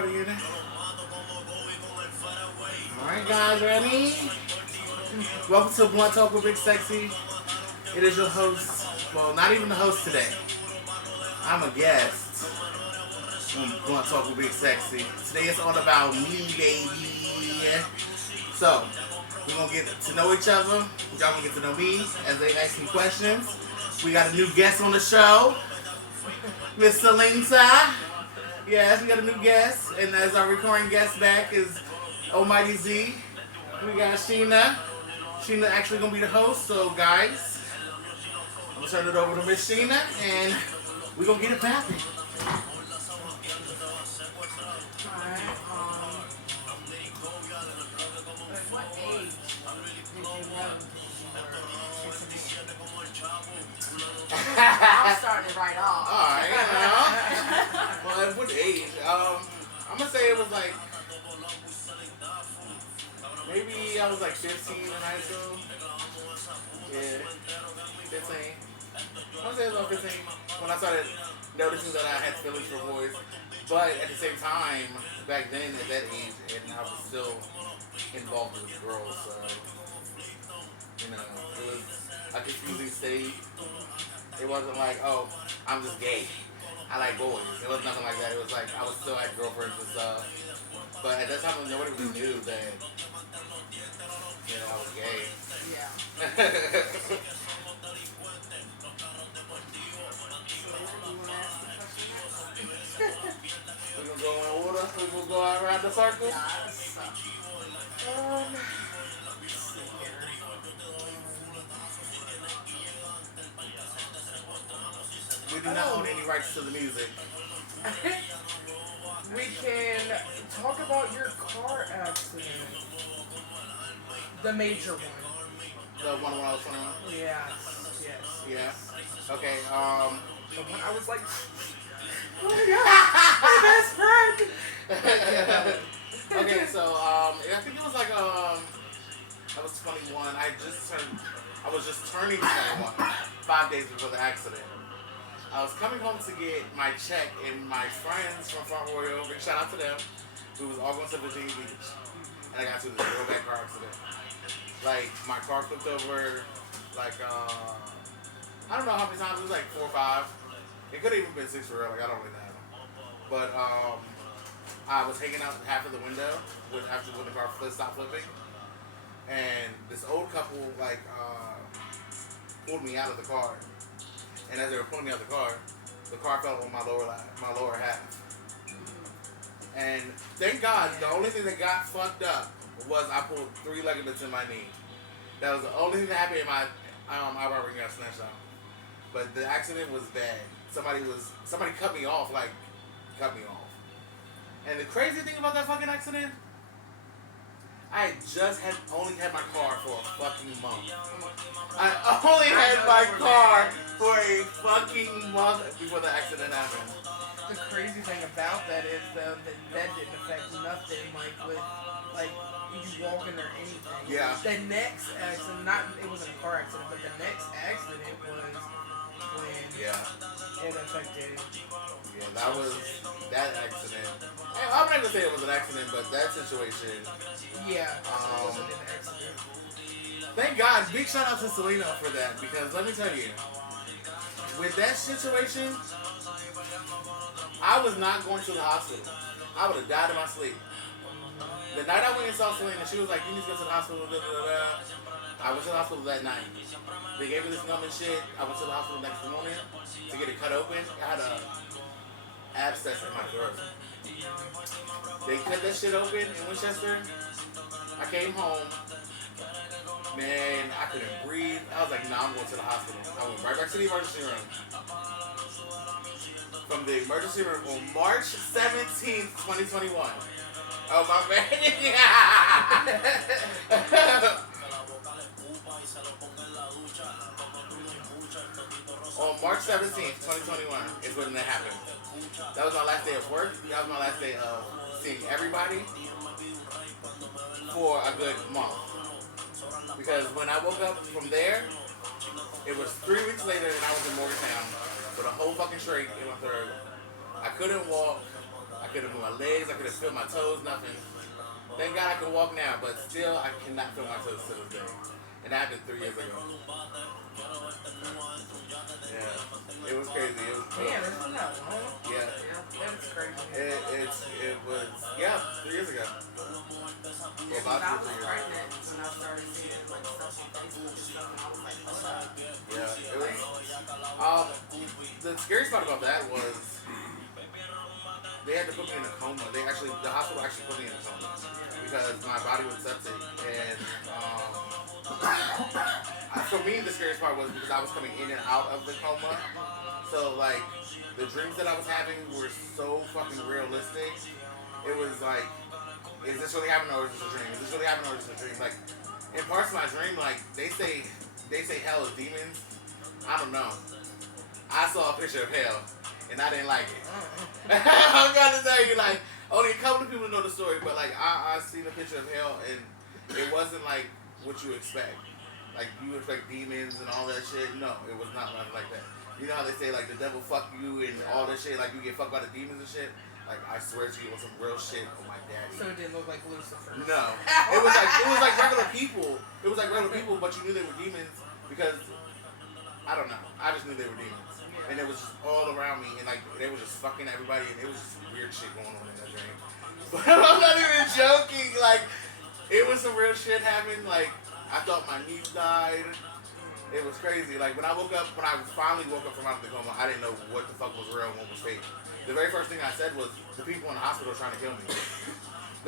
party in it. Alright guys, ready? Welcome to Blunt Talk with Bigs3xy. It is your host. Well, not even the host today. I'm a guest on Blunt Talk with Bigs3xy. Today it's all about me, baby. So, we're going to get to know each other. Y'all going to get to know me as they ask me questions. We got a new guest on the show. Miss Bigs3xy. Yes, we got a new guest. And as our recurring guest back is Almighty Z. We got Sheena. Sheena actually going to be the host. So, guys, I'm going to turn it over to Miss Sheena. And we're going to get it popping. What age did you know I'm starting right off. Alright, well, at what age? I'm going to say it was like, maybe I was like 15 in high school. Yeah, 15. I'm going to say it was about 15 when I started noticing that I had feelings for boys. But at the same time, back then at that age, and I was still involved with girls, so, you know, it was a confusing state. It wasn't like, oh, I'm just gay. I like boys. It was nothing like that. It was like, I was still had girlfriends and stuff. But at that time, nobody really knew that, you know, I was gay. Yeah. We're gonna go in order. We're gonna go around the circle. Yes. We do not own any rights to the music. We can talk about your car accident. The major one. The one when I was 21. Yes. Yeah. Okay. The one I was like, oh my god, my best friend. Okay. So I think it was like I was 21. I was just turning 21 5 days before the accident. I was coming home to get my check, and my friends from Front Royal, big shout out to them, we was all going to Virginia Beach, and I got to this real bad car accident. Like, my car flipped over, like, I don't know how many times, it was like 4 or 5. It could have even been 6 for real, like, I don't really know. But, I was hanging out half of the window when the car stopped flipping, and this old couple, like, pulled me out of the car. And as they were pulling me out of the car fell on my lower half. And thank God, the only thing that got fucked up was I pulled 3 ligaments in my knee. That was the only thing that happened in my eyebrow ring got snatched out. But the accident was bad. Somebody cut me off, And the crazy thing about that fucking accident, I just only had my car for a fucking month. I only had my car for a fucking month before the accident happened. The crazy thing about that is though that didn't affect nothing like you walking or anything. Yeah. The next accident, it wasn't a car accident, but the next accident was when it affected. Yeah, that accident. I'm not gonna say it was an accident, but that situation. Yeah, it wasn't an accident. Thank God, big shout out to Selena for that, because let me tell you, with that situation, I was not going to the hospital. I would have died in my sleep. The night I went and saw Selena, she was like, you need to go to the hospital, blah, blah, blah. I went to the hospital that night. They gave me this numb and shit. I went to the hospital next morning to get it cut open. I had a abscess in my throat. They cut that shit open in Winchester. I came home. Man, I couldn't breathe. I was like, nah, I'm going to the hospital. I went right back to the emergency room. From the emergency room on March 17th, 2021. Oh, my man. On March 17th, 2021 is when that happened. That was my last day of work. That was my last day of seeing everybody for a good month. Because when I woke up from there, it was 3 weeks later and I was in Morgantown with a whole fucking shrink in my throat. I couldn't walk. I couldn't move my legs. I couldn't feel my toes. Nothing. Thank God I can walk now, but still I cannot feel my toes to this day. And that happened 3 years ago. Yeah, it was crazy. It was crazy. Man, isn't that long? Yeah. That's crazy. It was 3 years ago. Yeah, Well, I about 2 was 3 years ago. pregnant when I started seeing like stuff on Facebook and stuff, and I was like, hold up. Yeah, it was. The scariest part about that was they had to put me in a coma. The hospital actually put me in a coma because my body was septic. And for me, the scariest part was because I was coming in and out of the coma. So like the dreams that I was having were so fucking realistic. It was like, is this really happening or is this a dream? Is this really happening or is this a dream? Like in parts of my dream, like they say hell is demons. I don't know. I saw a picture of hell, and I didn't like it. I'm trying to tell you, like, only a couple of people know the story, but like I seen a picture of hell, and it wasn't like what you expect. Like you expect demons and all that shit. No, it was not nothing like that. You know how they say like the devil fuck you and all that shit, like you get fucked by the demons and shit. Like I swear to you, it was some real shit on my daddy. So it didn't look like Lucifer. No, it was like regular people. It was like regular people, but you knew they were demons because I don't know. I just knew they were demons, and it was just all around me, and like they were just fucking everybody, and it was just weird shit going on in that dream. But I'm not even joking. Like it was some real shit happening. Like I thought my niece died. It was crazy. Like when I finally woke up from out of the coma, I didn't know what the fuck was real and what was fake. The very first thing I said was, the people in the hospital are trying to kill me.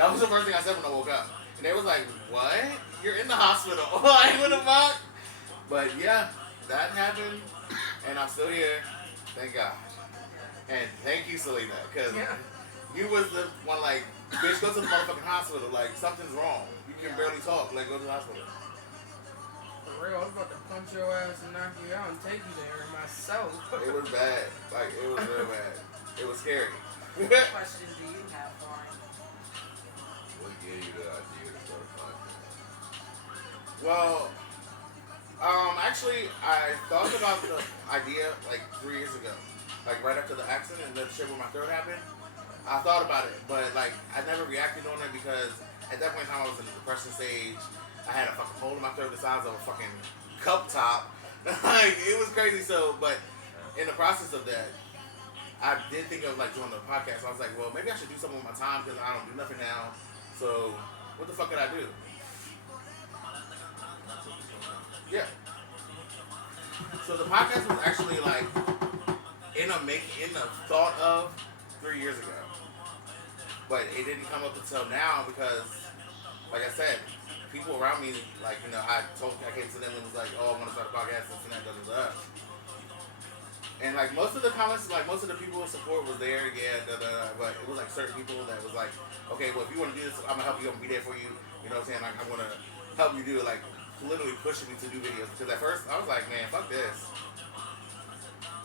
That was the first thing I said when I woke up. And they was like, what? You're in the hospital. Like, what the fuck? But yeah, that happened. And I'm still here. Thank God. And thank you, Selena. Because you was the one like, bitch, go to the motherfucking hospital. Like, something's wrong. You can barely talk. Like, go to the hospital. For real, I was about to punch your ass and knock you out and take you there myself. It was bad. Like, it was real bad. It was scary. What question do you have for him? What gave you the idea to start a podcast? Well, actually, I thought about the idea like 3 years ago. Like right after the accident and the shit where my throat happened. I thought about it, but like I never reacted on it because at that point in time I was in the depression stage. I had a fucking hole in my throat the size of a fucking cup top. Like it was crazy. So, but in the process of that, I did think of like doing the podcast. I was like, well, maybe I should do something with my time because I don't do nothing now. So, what the fuck could I do? Yeah. So the podcast was actually like in the thought of 3 years ago, but it didn't come up until now because, like I said, people around me, like I came to them and was like, oh, I want to start a podcast, and that, da. And like most of the comments, like most of the people support was there, but it was like certain people that was like, okay, well if you want to do this, I'm gonna help you, I'm gonna be there for you. You know what I'm saying? Like I want to help you do it, like literally pushing me to do videos. Because at first I was like, man, fuck this.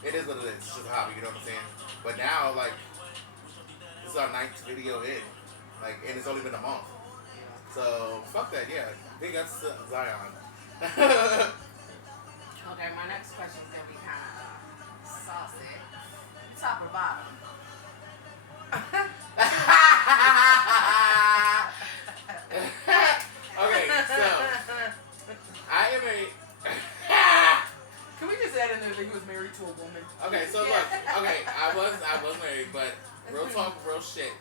It is what it is. It's just a hobby, you know what I'm saying? But now, like, this is our 9th video in, like, and it's only been a month. So fuck that, yeah. Big ups to Zion. Okay, my next question is gonna be kind of saucy. Top or bottom? Okay, so I am a. Can we just add in there that he was married to a woman? Okay, so look. Okay, I was married, but real talk, real shit.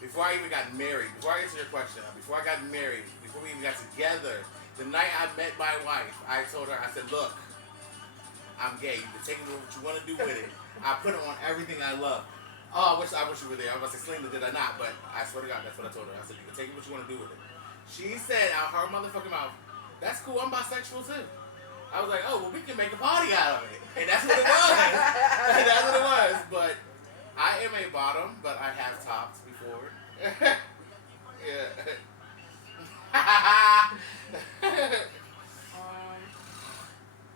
Before I even got married, before I answer your question, before I got married, before we even got together, the night I met my wife, I told her, I said, look, I'm gay. You can take it what you want to do with it. I put it on everything I love. Oh, I wish you were there. I was about to say, Selena, did I not? But I swear to God, that's what I told her. I said, you can take it what you want to do with it. She said out her motherfucking mouth, that's cool, I'm bisexual too. I was like, oh, well, we can make a party out of it. And that's what it was. That's what it was. But I am a bottom, but I have topped before. Yeah.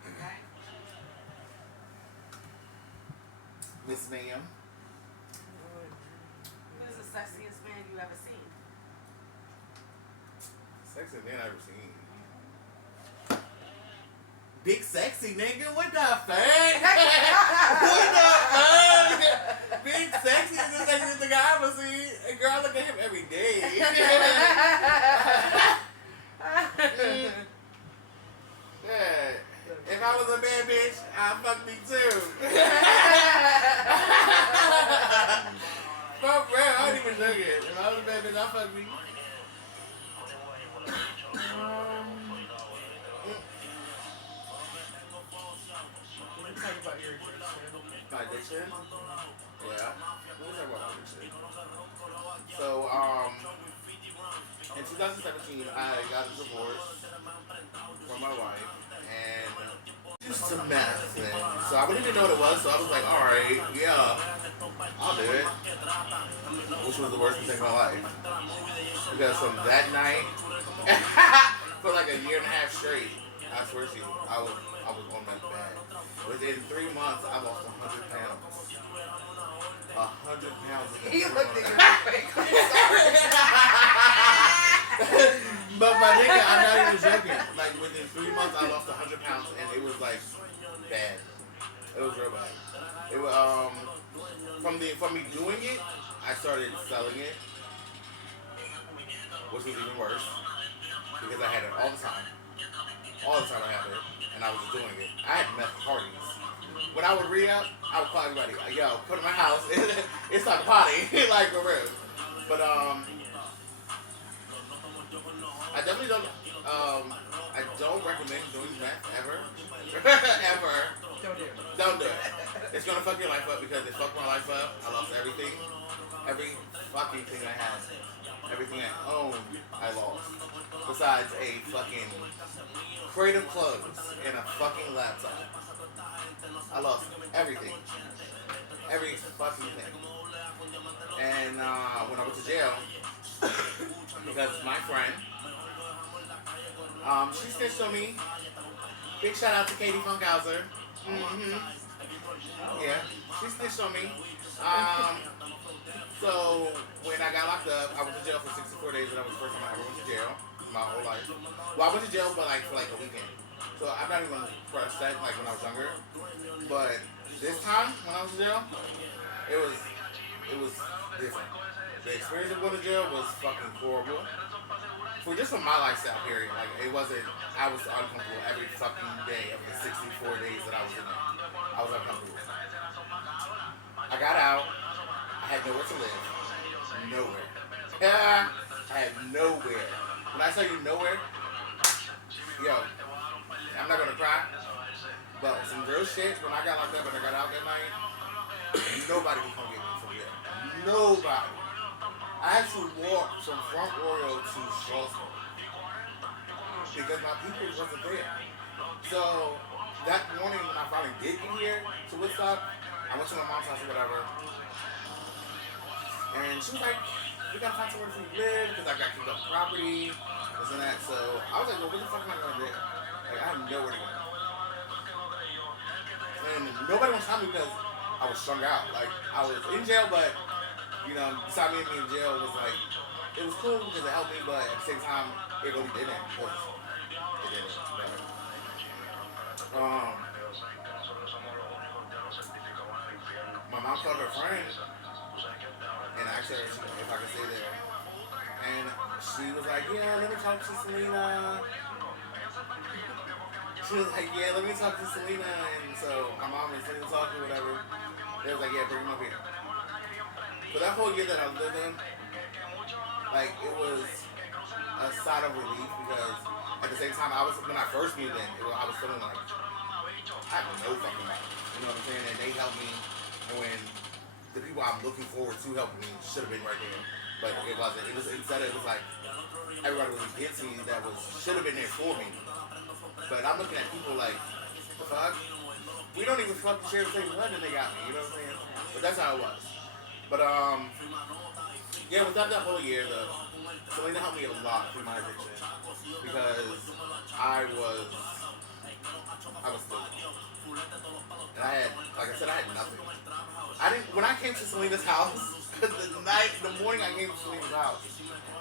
Okay. Miss Ma'am. Who's the sexiest man you ever seen? Sexiest man I ever seen. Bigs3xy, nigga. What the fuck? What the fuck? Bigs3xy is his sexiest thing I ever seen. And girl, I look at him every day. Yeah. If I was a bad bitch, I'd fuck me too. Fuck real, I ain't even joking. If I was a bad bitch, I'd fuck me. Talk about your addiction. My addiction? Yeah. Let me talk about my addiction. So, in 2017, I got a divorce from my wife, and just a mess. And so I wouldn't even know what it was. So I was like, all right, yeah, I'll do it. Which was the worst mistake of my life, because from that night, for like a year and a half straight, I swear to you, I was on that bad. Within 3 months, I lost 100 pounds. 100 pounds. He looked at your face. But my nigga, I'm not even joking. Like within 3 months, I lost 100 pounds, and it was like bad. It was real bad. It was from me doing it, I started selling it, which was even worse because I had it all the time. All the time I had it, and I was just doing it. I had meth parties. When I would re-up, I would call everybody, like, yo, come to my house. It's like a party, like for real. But I definitely don't. I don't recommend doing meth ever, ever. Don't do it. Don't do it. It's gonna fuck your life up because it fucked my life up. I lost everything, every fucking thing I had, everything I owned, I lost. Besides a fucking crate of clothes and a fucking laptop. I lost everything. Every fucking thing. And when I went to jail, because my friend, she snitched on me. Big shout out to Katie Funkhauser. Mm-hmm. Yeah, she snitched on me. So when I got locked up, I went to jail for 64 days, and that was the first time I ever went to jail my whole life. Well, I went to jail, but like for like a weekend. So I'm not even pressed that like when I was younger. But this time when I was in jail, it was different. The experience of going to jail was fucking horrible. For just from my lifestyle period, like it wasn't. I was uncomfortable every fucking day of the 64 days that I was in there. I was uncomfortable. I got out. I had nowhere to live. Nowhere. I had nowhere. When I tell you nowhere, yo, I'm not gonna cry, but some real shit. When I got locked up and I got out that night, nobody would come get me from there. Nobody. I had to walk from Front Royal to Charlottesville because my people wasn't there. So that morning when I finally did get here to Woodstock, I went to my mom's house or whatever, and she was like, "We gotta find somewhere to live because I got kicked off property, this and that." So I was like, "Well, what the fuck am I gonna do? Like, I have nowhere to go." And nobody was telling me because I was strung out. Like I was in jail, but you know, beside me being in jail was like, it was cool because it helped me, but at the same time, it really didn't. Because it didn't. But, my mom called her friend and asked her if I could stay there. And she was like, "Yeah, let me talk to Selena." She was like, "Yeah, let me talk to Selena." And so my mom and Selena talking, whatever. They was like, "Yeah, bring him up here." For that whole year that I lived in, like, it was a sigh of relief because at the same time, when I first moved in, I was feeling like, I have no fucking life. You know what I'm saying? And they helped me. And when the people I'm looking forward to helping me should have been right there, but it wasn't. It was instead it was like everybody was against me that should have been there for me. But I'm looking at people like, the fuck? We don't even fucking share the same blood and they got me. You know what I'm saying? But that's how it was. But yeah, without that whole year, Selena helped me a lot through my addiction because I was stupid. And I had, like I said, I had nothing. When I came to Selena's house, the morning I came to Selena's house,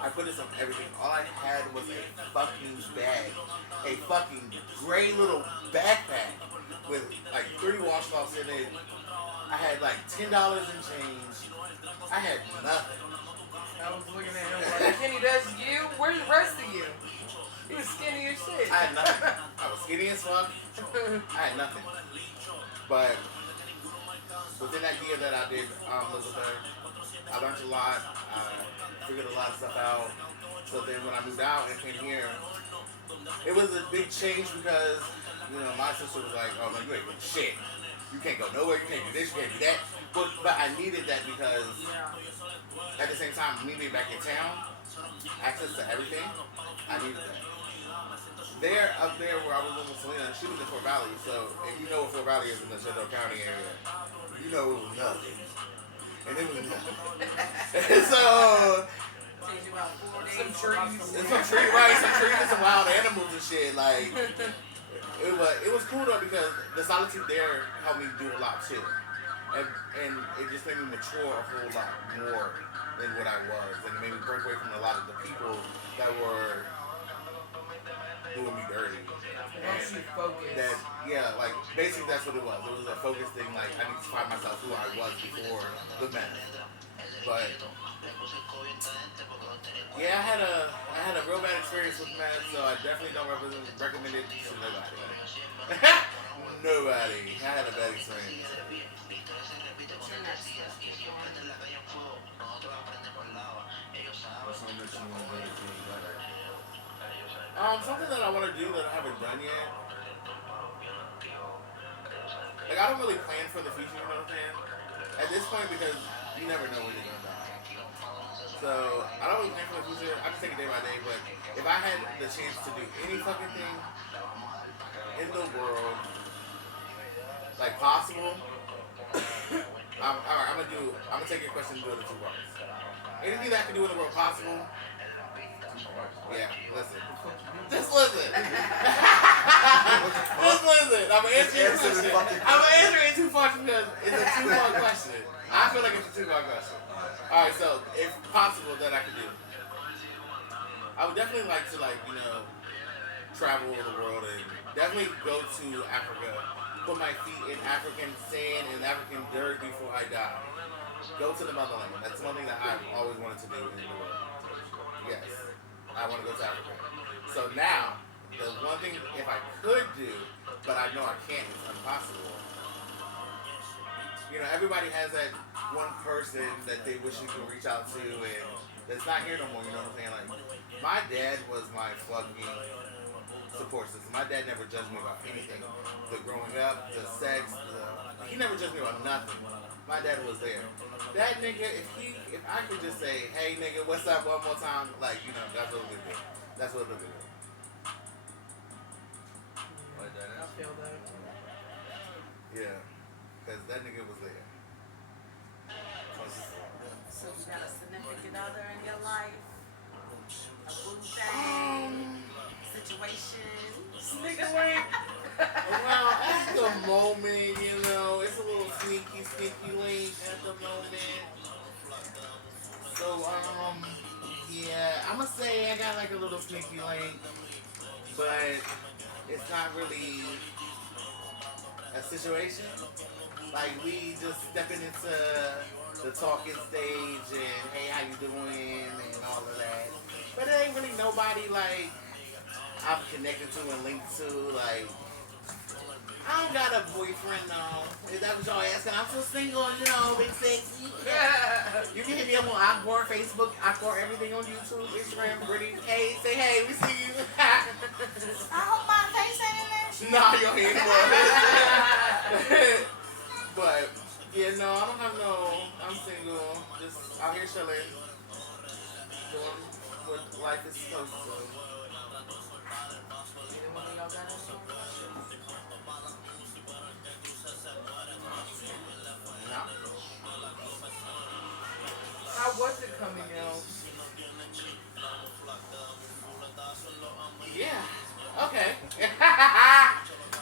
I put in some everything. All I had was a fucking bag, a fucking gray little backpack with like 3 washcloths in it. I had like $10 in change. I had nothing. I was looking at him like, Kenny, that's you? Where's the rest of you? He was skinny as shit. I had nothing. I was skinny as fuck. I had nothing. But within that year that I did live with her, I learned a lot. I figured a lot of stuff out. So then when I moved out and came here, it was a big change because, my sister was like, oh no, you ain't doing shit. You can't go nowhere, you can't do this, you can't do that. But I needed that because at the same time, me being back in town, access to everything, I needed that. Up there where I was living with Selena, she was in Fort Valley. So if you know what Fort Valley is in the Central County area, you know it was nothing. And it was nothing. So Takes you about 4 days. Some trees. some trees and some wild animals and shit. Like it was cool though because the solitude there helped me do a lot too. And it just made me mature a whole lot more than what I was. And it made me break away from a lot of the people that were doing me dirty. Once you focus. Like basically that's what it was. It was a focus thing. Like I need to find myself who I was before the mess. But yeah, I had a real bad experience with meth, so I definitely don't recommend it to nobody. Nobody. I had a bad experience. Something that I want to do that I haven't done yet. Like I don't really plan for the future, you know what I'm saying? At this point, because you never know when you're gonna die. So I don't really plan for the future. I just take it day by day. But if I had the chance to do any fucking thing in the world, like possible, I'm gonna take your question and do it in 2 parts. Anything that I can do in the world possible. Yeah, listen. Just listen. Just listen. I'm gonna answer your question. I'm gonna answer it in 2 parts because it's a 2-part question. I feel like it's a 2-part question. Alright, so if possible that I could do. I would definitely like to travel the world and definitely go to Africa. Put my feet in African sand and African dirt before I die. Go to the motherland. That's one thing that I've always wanted to do in the world. Yes. I want to go to Africa. So now, the one thing if I could do, but I know I can't, it's impossible. Everybody has that one person that they wish you could reach out to and that's not here no more, you know what I'm saying? Like, my dad was my fucking support system. My dad never judged me about anything. The growing up, the sex, he never judged me about nothing. My dad was there. That nigga, if I could just say, hey nigga, what's up one more time, that's what it would do. That's what it would do. I feel that. Yeah. Because that nigga was there. So you got a significant other in your life? A boo thing? Situation? Nigga link. Well, at the moment, it's a little sneaky link at the moment. So, yeah, I'm gonna say I got like a little sneaky link, but it's not really a situation. Like we just stepping into the talking stage and hey, how you doing and all of that. But it ain't really nobody like I'm connected to and linked to. Like I don't got a boyfriend now. Is that what y'all asking? I'm still single, Bigs3xy. Yeah. You can hit me up on Aquar, Facebook, Aquar, everything on YouTube, Instagram, Brittany. Hey, say hey, we see you. I hope my face ain't in there. Nah, your head was. But, yeah, no, I don't have I'm single. Just out here chilling. Doing what life is supposed to. Either one of y'all got any? No. How was it coming out? Yeah. Okay.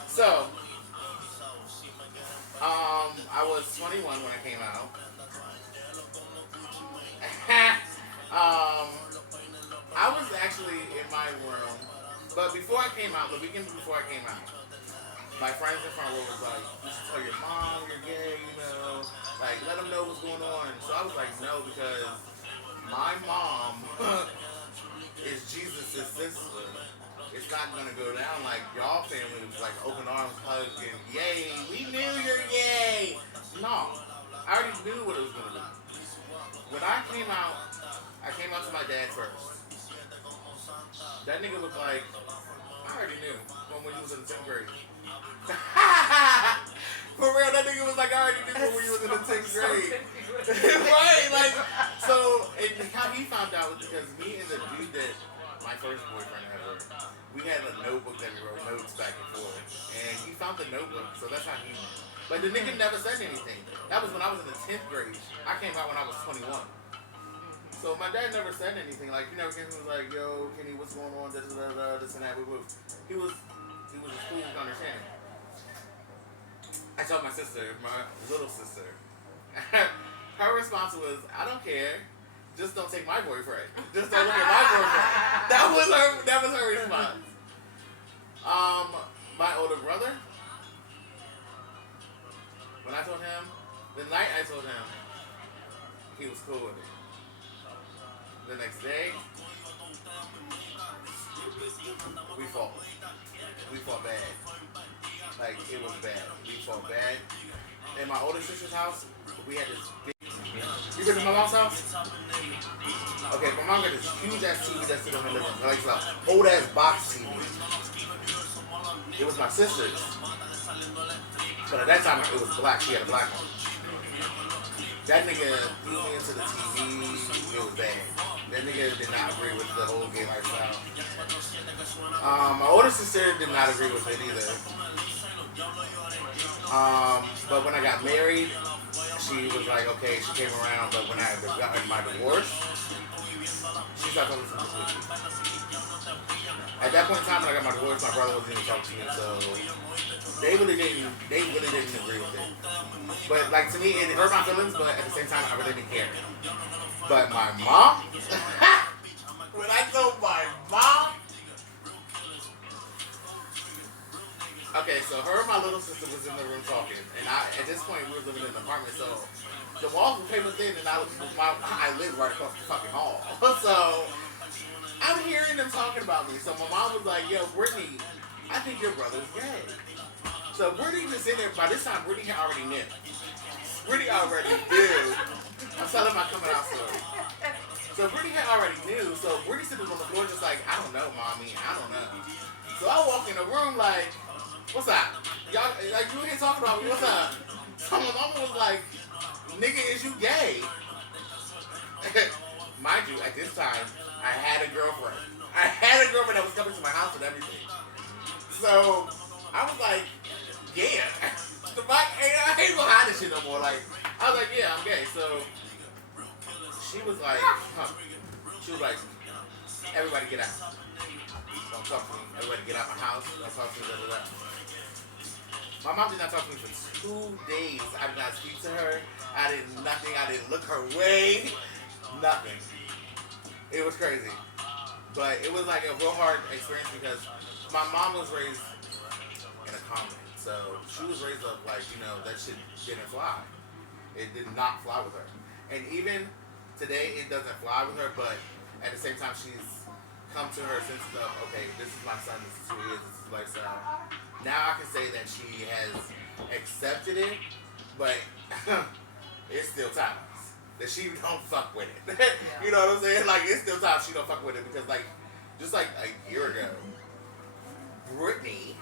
So, I was 21 when it came out. I was actually in my room, but before I came out, the weekend before I came out, my friends in front row was like, you should tell your mom you're gay, you know, like let them know what's going on. So I was like, no, because my mom is Jesus' sister. It's not gonna go down like y'all family was like open arms, hugging, yay, we knew you're gay. No, I already knew what it was gonna be. When I came out to my dad first. That nigga was like, I already knew from when you was in the 10th grade. For real, that nigga was like, I already knew when you was in the 10th grade. Right, like, so, and how he found out was because me and the dude that my first boyfriend ever, we had a notebook that we wrote notes back and forth. And he found the notebook, so that's how he knew. Like, the nigga never said anything. That was when I was in the 10th grade. I came out when I was 21. So my dad never said anything. Like, he never came and was like, yo, Kenny, what's going on? This and that. He was just cool with understanding. I told my sister, my little sister, her response was, I don't care. Just don't take my boyfriend. Just don't look at my boyfriend. That was her response. My older brother, when I told him, the night I told him, he was cool with it. The next day, we fought. We fought bad. Like, it was bad. We fought bad. In my older sister's house, we had this big... You been to my mom's house? Okay, my mom got this huge ass TV that's sitting in the living room. Like, it's an old ass box TV. It was my sister's. But at that time, it was black. She had a black one. That nigga threw me into the TV. It was bad. That nigga did not agree with the whole gay lifestyle. My older sister did not agree with it either. But when I got married, she was like, okay, she came around. But when I got my divorce, she stopped talking to me. At that point in time, when I got my divorce, my brother wasn't even talking to me. So they really didn't agree with it. But like, to me, it hurt my feelings. But at the same time, I really didn't care. But my mom, when I told my mom, okay, so her and my little sister was in the room talking, and at this point we were living in an apartment, so the walls were paper thin, and I lived right across the fucking hall. So I'm hearing them talking about me. So my mom was like, "Yo, Brittany, I think your brother's gay." So Brittany was in there. By this time, Brittany already knew. Brittany already knew. I'm telling my coming out story. So Brittany already knew. So Brittany sitting on the floor just like, I don't know, mommy. I don't know. So I walk in the room like, what's up? Y'all, like, you here talking about me, what's up? So my mama was like, nigga, is you gay? Mind you, at this time, I had a girlfriend. I had a girlfriend that was coming to my house and everything. So I was like, yeah. I ain't gonna hide this shit no more. Like, I was like, yeah, I'm gay. So she was like, everybody get out. Don't talk to me. Everybody get out my house. Don't talk to me. Blah, blah, blah. My mom did not talk to me for 2 days. I did not speak to her. I did nothing. I didn't look her way. Nothing. It was crazy. But it was like a real hard experience because my mom was raised in a convent. So she was raised up like, that shit didn't fly. It did not fly with her. And even today, it doesn't fly with her, but at the same time, she's come to her senses of, okay, this is my son, this is who he is, this is his lifestyle. Now I can say that she has accepted it, but it's still times that she don't fuck with it. You know what I'm saying? Like, it's still times she don't fuck with it because, like, just like a year ago, Brittany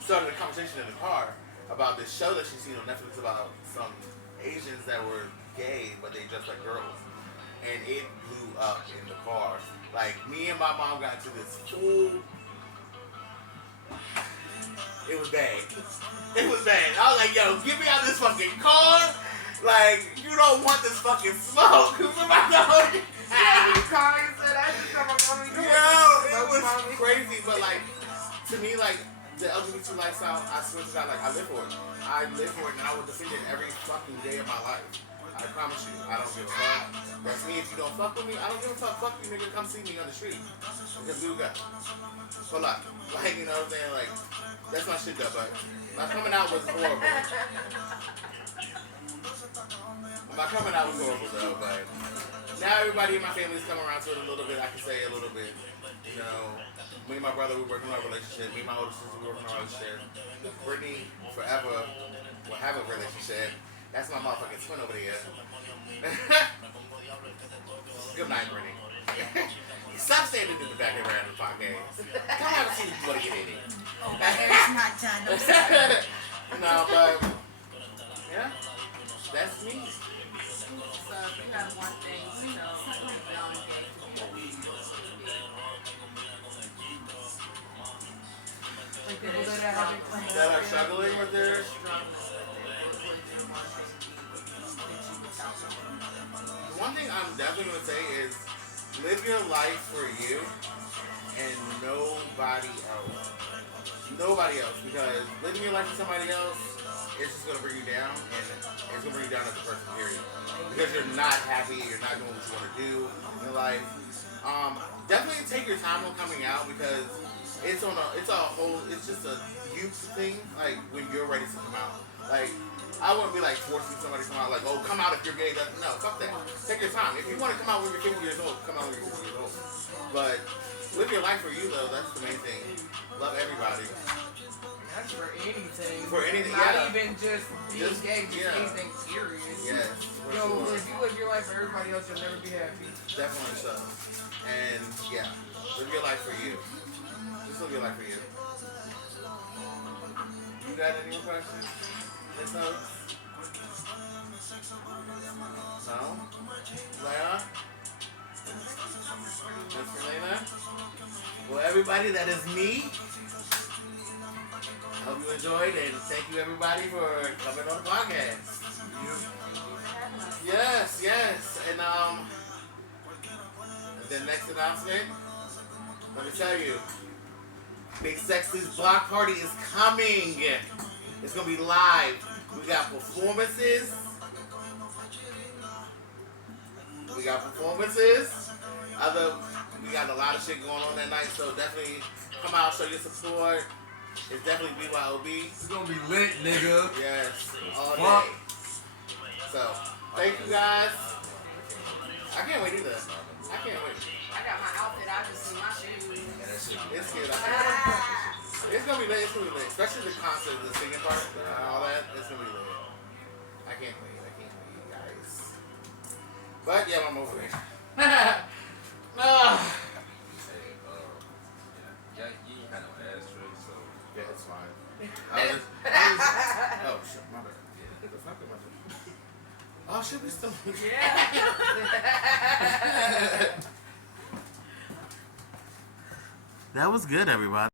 started a conversation in the car about this show that she's seen on Netflix about some Asians that were gay, but they dressed like girls. And it blew up in the car. Like, me and my mom got into this full... It was bad. It was bad. I was like, yo, get me out of this fucking car. Like, you don't want this fucking smoke. Who's about to hold you? Yo, it was crazy. But, like, to me, like, the LGBT lifestyle, I swear to God, like, I live for it. I live for it, and I would defend it every fucking day of my life. I promise you, I don't give a fuck. That's me. If you don't fuck with me, I don't give a fuck. Fuck you, nigga. Come see me on the street. Because we got. Hold up. Like, you know what I'm saying? Like, that's my shit though, but my coming out was horrible. My coming out was horrible though, but now everybody in my family is coming around to it a little bit. I can say a little bit. You know, me and my brother, we working on our relationship. Me and my older sister, we working on our relationship. Brittany, forever, will have a relationship. That's my motherfucking twin over there. Good night, Brittany. Stop standing in the back of the podcast. Come have a seat if you want to get in it. Oh, my hair's not done. I'm sorry. No, but yeah, that's me. So if you have one thing to know, don't get Like people that are having come That are struggling with their. One thing I'm definitely gonna say is live your life for you and nobody else. Nobody else, because living your life for somebody else is just gonna bring you down, and it's gonna bring you down as a person, period. Because you're not happy, you're not doing what you want to do in your life. Definitely take your time on coming out, because it's just a youth thing. Like when you're ready to come out, like. I wouldn't be like forcing somebody to come out like, oh, come out if you're gay. No, fuck that. Take your time. If you want to come out when you're 50 years old, come out when you're 50 years old. But live your life for you, though. That's the main thing. Love everybody. That's for anything. For anything, Not yeah. even just being gay, just yeah. anything serious. Yes. Yo, Sure. if you live your life for everybody else, you'll never be happy. Definitely so. And yeah, live your life for you. Just live your life for you. You got any more questions? Yes, no? No? Leon? Miss Selena? Well, everybody, that is me. I hope you enjoyed, and thank you, everybody, for coming on the podcast. Yes, yes. And the next announcement, let me tell you, Bigs3xy's block party is coming. It's gonna be live. We got performances. We got a lot of shit going on that night, so definitely come out, show your support. It's definitely BYOB. It's gonna be lit, nigga. Yes, all Fuck. day. So, thank you guys. I can't wait either. I can't wait. I got my outfit. I just see my shoes. Yeah, that shit. It's good. It's gonna be lit. It's gonna be lit. Especially the concert, the singing part, all that. It's gonna be lit. I can't wait. Guys. But yeah, I'm over it. No. Hey, yeah, you ain't had no ashtray, so. Yeah, it's fine. Oh shit, my bad. Yeah, the fuck am I doing? Oh shit, we still. Yeah. That was good, everybody.